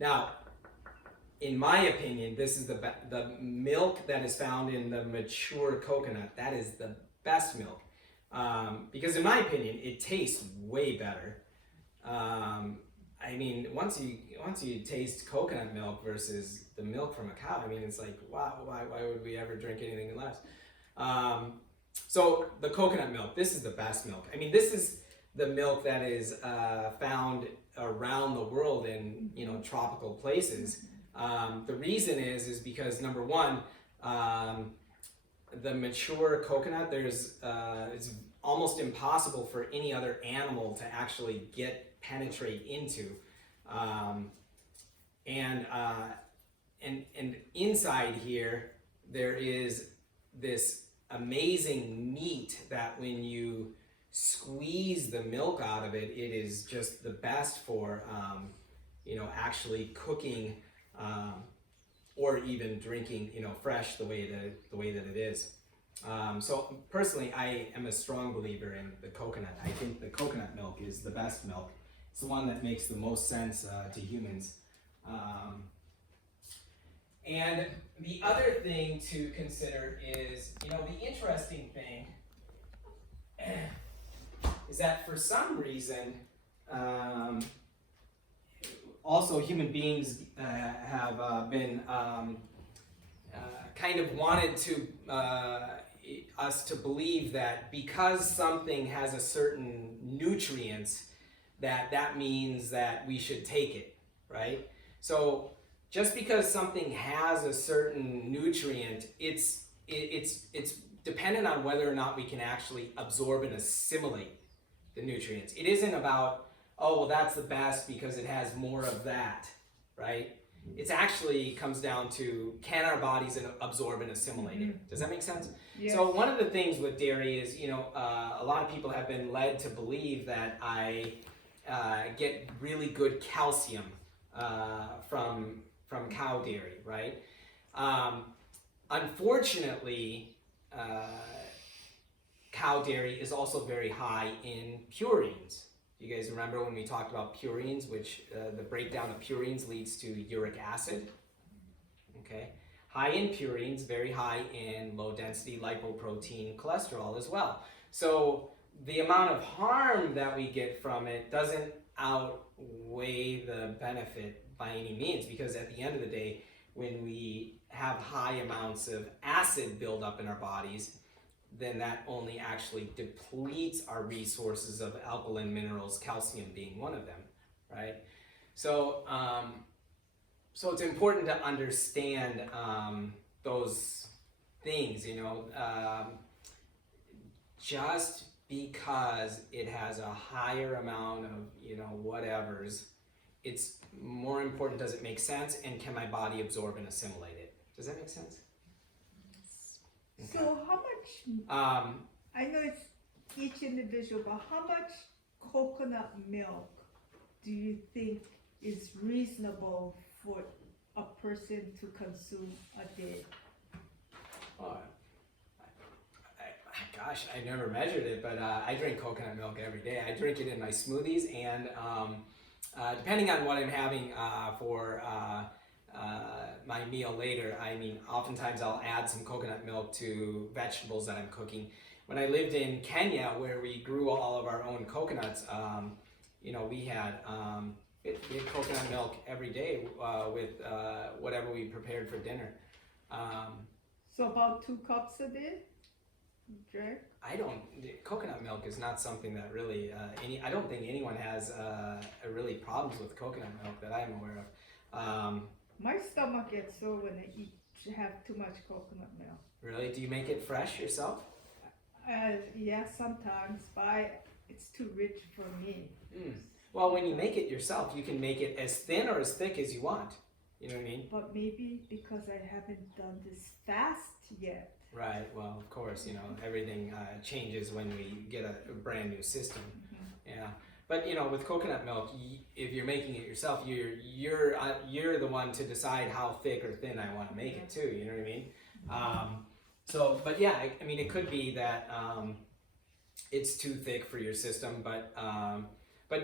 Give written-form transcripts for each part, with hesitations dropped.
Now, in my opinion, this is the milk that is found in the mature coconut. That is the best milk, because in my opinion, it tastes way better. I mean, once you taste coconut milk versus the milk from a cow, I mean, it's like, wow, why would we ever drink anything less? So the coconut milk, this is the best milk. I mean, this is the milk that is found around the world in tropical places. The reason is because number one, the mature coconut, it's almost impossible for any other animal to actually penetrate into, and inside here there is this amazing meat that when you squeeze the milk out of it, it is just the best for actually cooking, or even drinking fresh the way that it is. So personally, I am a strong believer in the coconut. I think the coconut milk is the best milk. It's the one that makes the most sense to humans. And the other thing to consider is, the interesting thing is that for some reason, also human beings have been kind of wanted to us to believe that because something has a certain nutrients, that means that we should take it, right? So just because something has a certain nutrient, it's dependent on whether or not we can actually absorb and assimilate the nutrients. It isn't about, oh, well, that's the best because it has more of that, right? It actually comes down to, can our bodies absorb and assimilate it? Does that make sense? Yes. So one of the things with dairy is, a lot of people have been led to believe that I get really good calcium from cow dairy, right? Unfortunately, cow dairy is also very high in purines. You guys remember when we talked about purines, which the breakdown of purines leads to uric acid? Okay. High in purines, very high in low density lipoprotein cholesterol as well. So the amount of harm that we get from it doesn't outweigh the benefit by any means, because at the end of the day, when we have high amounts of acid build up in our bodies, then that only actually depletes our resources of alkaline minerals, calcium being one of them, right? So, so it's important to understand those things, just because it has a higher amount of, whatevers, it's more important, does it make sense, and can my body absorb and assimilate it? Does that make sense? Okay. So how much, I know it's each individual, but how much coconut milk do you think is reasonable for a person to consume a day? Gosh, I never measured it, but I drink coconut milk every day. I drink it in my smoothies, and depending on what I'm having for my meal later, I mean, oftentimes I'll add some coconut milk to vegetables that I'm cooking. When I lived in Kenya, where we grew all of our own coconuts, we had coconut milk every day with whatever we prepared for dinner. So about 2 cups a day? Drink? Coconut milk is not something that really, I don't think anyone has really problems with coconut milk that I'm aware of. My stomach gets sore when I have too much coconut milk. Really? Do you make it fresh yourself? Yeah, sometimes, but it's too rich for me. Well, when you make it yourself, you can make it as thin or as thick as you want. You know what I mean? But maybe because I haven't done this fast yet. Right. Well, of course, everything changes when we get a brand new system. Mm-hmm. Yeah. But with coconut milk, if you're making it yourself, you're the one to decide how thick or thin I want to make it too. You know what I mean? But yeah, I mean, it could be that it's too thick for your system, but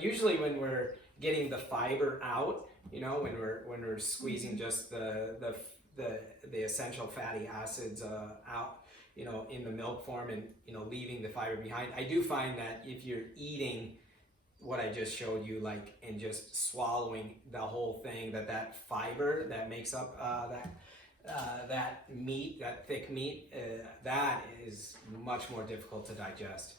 usually when we're getting the fiber out, you know, when we're squeezing just the essential fatty acids out, you know, in the milk form, and, you know, leaving the fiber behind. I do find that if you're eating what I just showed you, like, and just swallowing the whole thing, that fiber that makes up that meat, that thick meat, that is much more difficult to digest.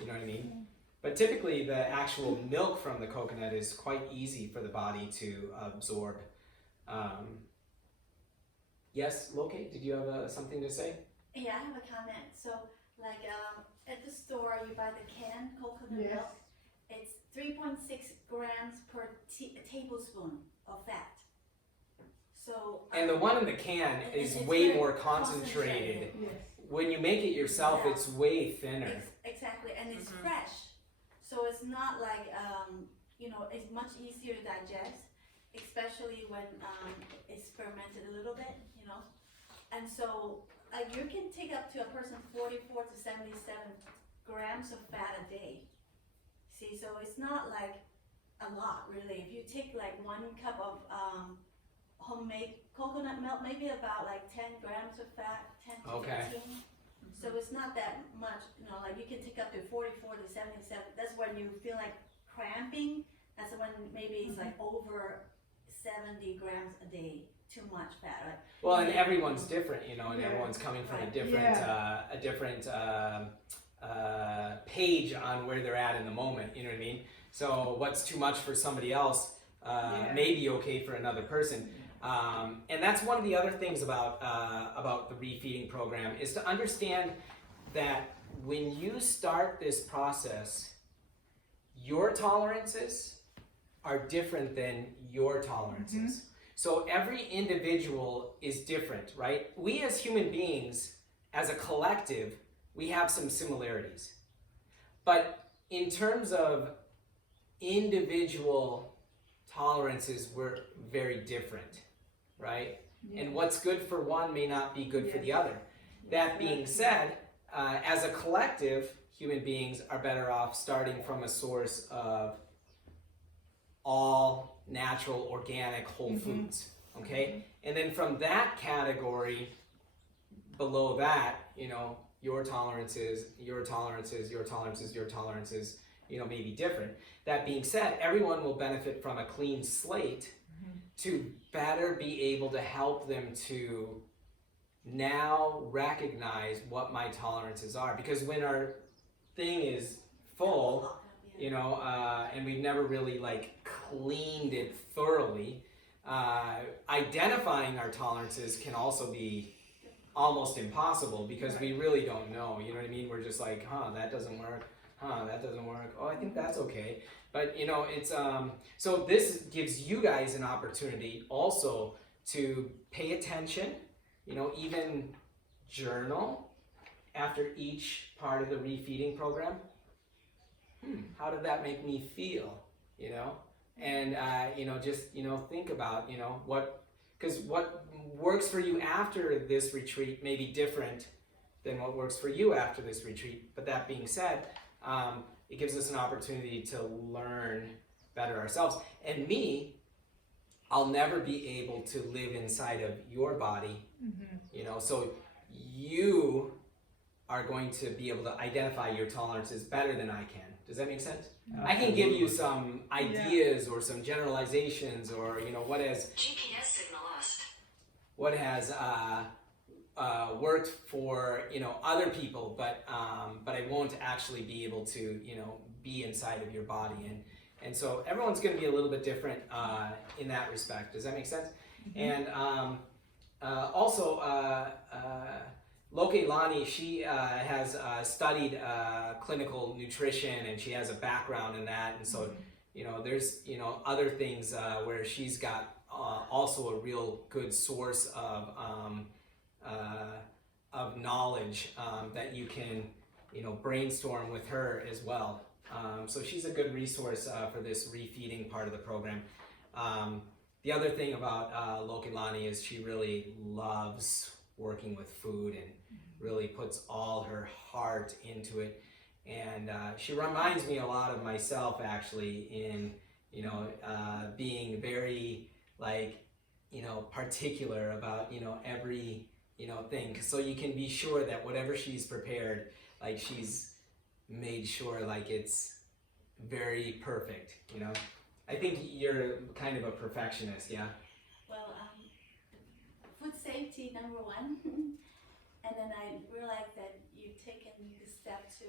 You know what I mean? But typically the actual milk from the coconut is quite easy for the body to absorb. Yes, Loke, did you have something to say? Yeah, I have a comment. So, like, at the store, you buy the canned coconut milk. It's 3.6 grams per tablespoon of fat. So. And the one in the can is way more concentrated. Yes. When you make it yourself, it's way thinner. Exactly, and it's fresh. So it's not like, you know, it's much easier to digest, especially when it's fermented a little bit, you know. And so you can take up to a person 44 to 77 grams of fat a day. See, so it's not like a lot, really. If you take like 1 cup of homemade coconut milk, maybe about like 10 grams of fat, 10 to 15. So it's not that much, you know, like you can take up to 44 to 77. That's when you feel like cramping. That's when maybe it's like over 70 grams a day, too much fat, right? Well, and everyone's different, you know, and everyone's coming from a different page on where they're at in the moment, you know what I mean? So what's too much for somebody else may be okay for another person. And that's one of the other things about the refeeding program, is to understand that when you start this process, your tolerances are different than your tolerances. So every individual is different, right? We as human beings, as a collective, we have some similarities. But in terms of individual tolerances, we're very different, right? And what's good for one may not be good for the other. That being said, as a collective, human beings are better off starting from a source of all natural, organic, whole foods, okay? And then from that category, below that, you know, your tolerances, you know, may be different. That being said, everyone will benefit from a clean slate to better be able to help them to now recognize what my tolerances are. Because when our thing is full, you know, and we've never really like cleaned it thoroughly, identifying our tolerances can also be almost impossible, because we really don't know, you know what I mean? We're just like, that doesn't work, that doesn't work, oh, I think that's okay. But, you know, it's, so this gives you guys an opportunity also to pay attention, you know, even journal after each part of the refeeding program. How did that make me feel, you know? And, you know, just, you know, think about, you know, because what works for you after this retreat may be different than what works for you after this retreat. But that being said, it gives us an opportunity to learn better ourselves. And me, I'll never be able to live inside of your body, you know, so you are going to be able to identify your tolerances better than I can. Does that make sense? I can give you some ideas or some generalizations, or, you know, what has GPS signal lost. What has worked for, you know, other people, but I won't actually be able to, you know, be inside of your body, and so everyone's going to be a little bit different in that respect. Does that make sense? And also, Loke Lani, she has studied clinical nutrition, and she has a background in that, and so, you know, there's, you know, other things where she's got also a real good source of knowledge that you can, you know, brainstorm with her as well. So she's a good resource for this refeeding part of the program. The other thing about Loke Lani is she really loves working with food and really puts all her heart into it. And she reminds me a lot of myself, actually, being very particular about every thing, so you can be sure that whatever she's prepared, she's made sure it's very perfect. I think you're kind of a perfectionist, yeah. Well, food safety number one, and then I realized that you've taken the step to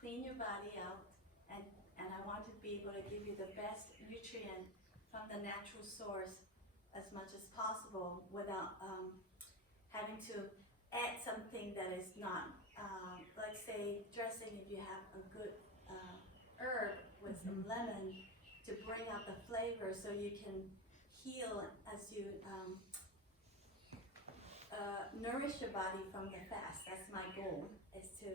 clean your body out, and I want to be able to give you the best nutrient from the natural source as much as possible without having to add something that is not, like say dressing, if you have a good herb with some lemon to bring out the flavor so you can heal as you nourish your body from the fast. That's my goal, is to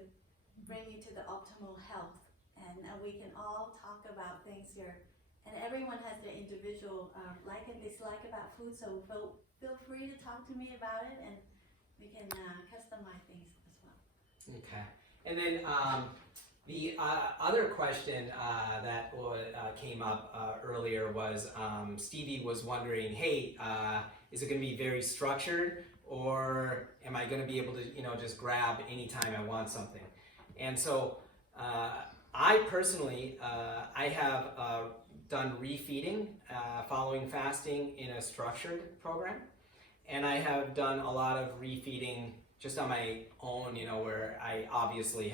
bring you to the optimal health. And we can all talk about things here. And everyone has their individual like and dislike about food, so feel free to talk to me about it, and we can customize things as well. Okay. And then the other question that came up earlier was Stevie was wondering, hey, is it going to be very structured, or am I going to be able to just grab anytime I want something? And so I personally I have done refeeding following fasting in a structured program, and I have done a lot of refeeding just on my own, where I obviously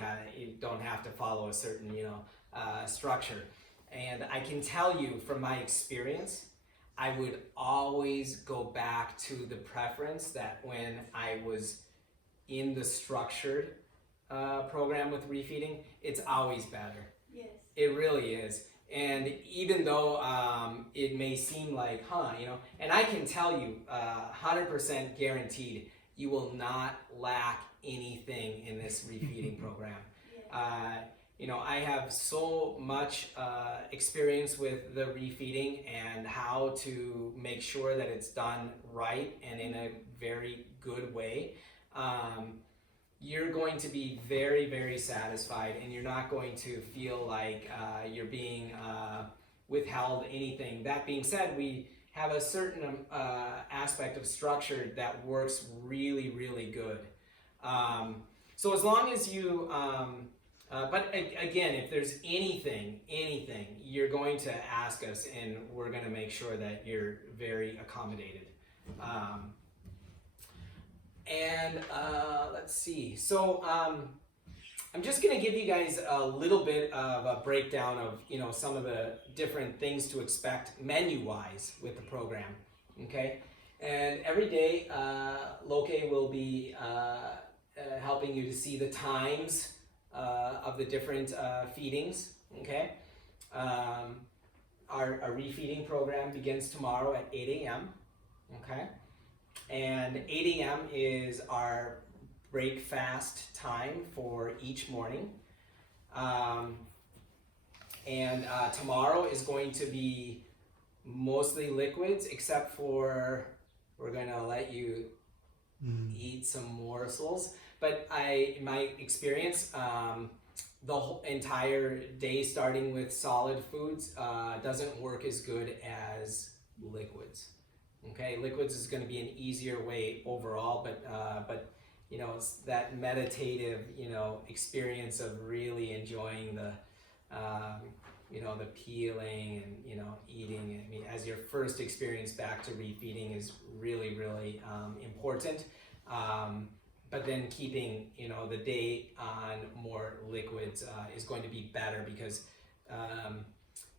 don't have to follow a certain structure. And I can tell you from my experience, I would always go back to the preference that when I was in the structured program with refeeding, it's always better. Yes. It really is. And even though it may seem like, and I can tell you 100% guaranteed, you will not lack anything in this refeeding program. Yeah. I have so much experience with the refeeding and how to make sure that it's done right and in a very good way. You're going to be very, very satisfied, and you're not going to feel like you're being withheld anything. That being said, we have a certain aspect of structure that works really, really good. So as long as you, but again, if there's anything, you're going to ask us, and we're going to make sure that you're very accommodated. And let's see. So I'm just going to give you guys a little bit of a breakdown of some of the different things to expect menu-wise with the program. Okay, and every day Loke will be helping you to see the times of the different feedings. Okay, our refeeding program begins tomorrow at 8 a.m. Okay. And 8 a.m. is our break fast time for each morning. And tomorrow is going to be mostly liquids, except for we're going to let you eat some morsels. But in my experience, the whole entire day starting with solid foods doesn't work as good as liquids. Okay, liquids is going to be an easier way overall, but it's that meditative experience of really enjoying the the peeling and eating. I mean, as your first experience back to refeeding is really, really important. But then keeping the day on more liquids is going to be better, because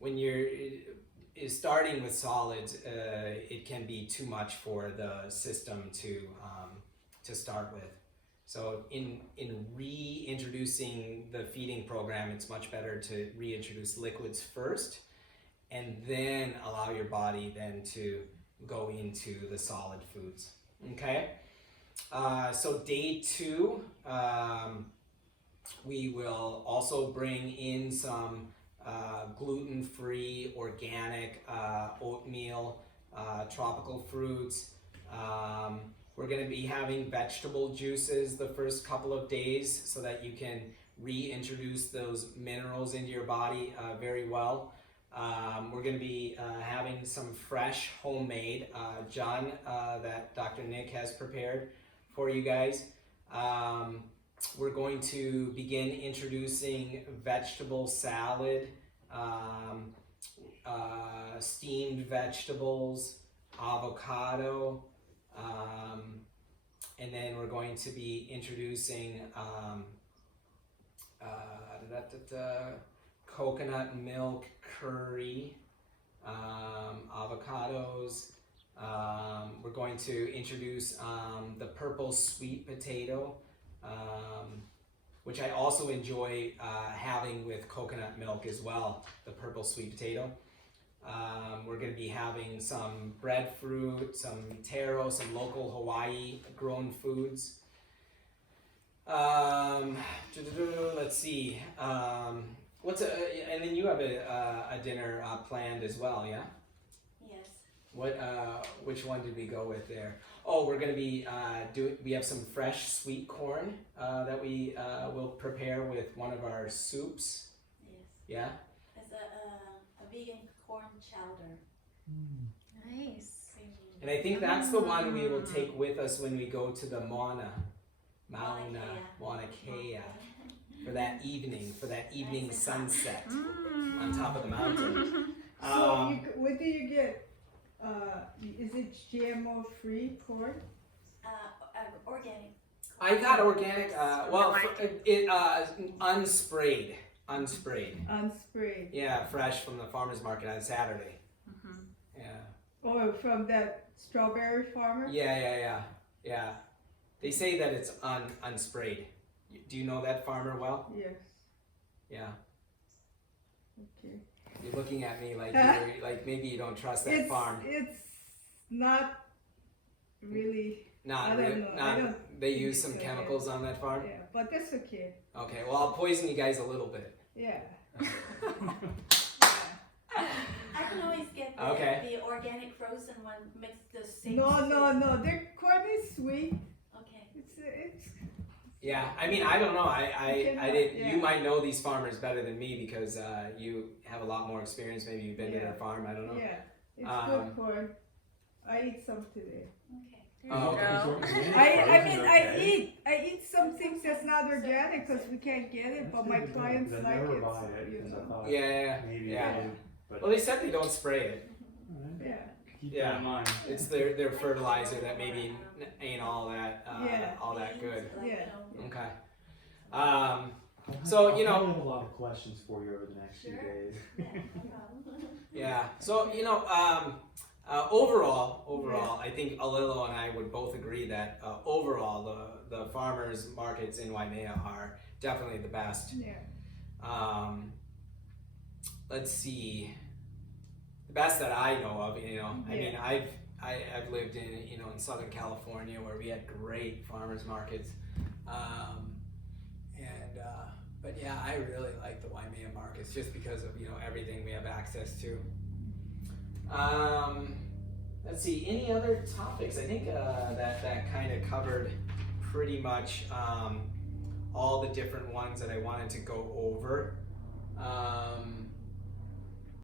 when you're starting with solids, it can be too much for the system to start with. So in reintroducing the feeding program, it's much better to reintroduce liquids first, and then allow your body then to go into the solid foods. Okay. So day 2, we will also bring in some gluten-free, organic oatmeal, tropical fruits. We're going to be having vegetable juices the first couple of days so that you can reintroduce those minerals into your body very well. We're going to be having some fresh homemade John that Dr. Nick has prepared for you guys. We're going to begin introducing vegetable salad, steamed vegetables, avocado, and then we're going to be introducing coconut milk curry, avocados. We're going to introduce the purple sweet potato, which I also enjoy having with coconut milk as well, the purple sweet potato. We're going to be having some breadfruit, some taro, some local Hawaii grown foods. Let's see. And then you have a dinner planned as well, yeah? Yes. Which one did we go with there? Oh, we're going to be we have some fresh sweet corn that we will prepare with one of our soups. Yes. Yeah? It's a vegan corn chowder. Nice. And I think that's the one we will take with us when we go to the Mauna Kea for that evening sunset on top of the mountain. So what do you get? Is it GMO free corn? Organic. I got organic. Unsprayed. Unsprayed. Yeah, fresh from the farmer's market on Saturday. Yeah. Or from that strawberry farmer? Yeah. They say that it's unsprayed. Do you know that farmer well? Yes. Yeah. Okay. You're looking at me like you're, like maybe you don't trust that farm. It's not really. Not, I don't know. I don't they use think some so, chemicals on that farm. Yeah, but that's okay. Okay, well I'll poison you guys a little bit. Yeah. I can always get the organic frozen one mixed the same. No. Their corn is sweet. Okay. It's. Yeah, I mean I don't know. I did. Yeah. You might know these farmers better than me because you have a lot more experience. Maybe you've been to their farm. I don't know. Yeah, it's good corn. I eat some today. Okay. Oh, I eat some things that's not organic because we can't get it, but my clients like never it. buy it, You 'cause I know. thought Yeah. maybe but Well, they said they don't spray it. Yeah. keep Yeah. that in mind. It's their fertilizer that maybe ain't all that Yeah. all that good. Yeah. Okay. So you know- I have a lot of questions for you over the next few days. Yeah, no problem. Yeah. So overall, I think Alilo and I would both agree that overall the farmers markets in Waimea are definitely the best. Yeah. Let's see. The best that I know of, I mean, I've lived in in Southern California where we had great farmers markets, but yeah, I really like the Waimea markets just because of everything we have access to. Let's see, any other topics? I think that kind of covered pretty much all the different ones that I wanted to go over.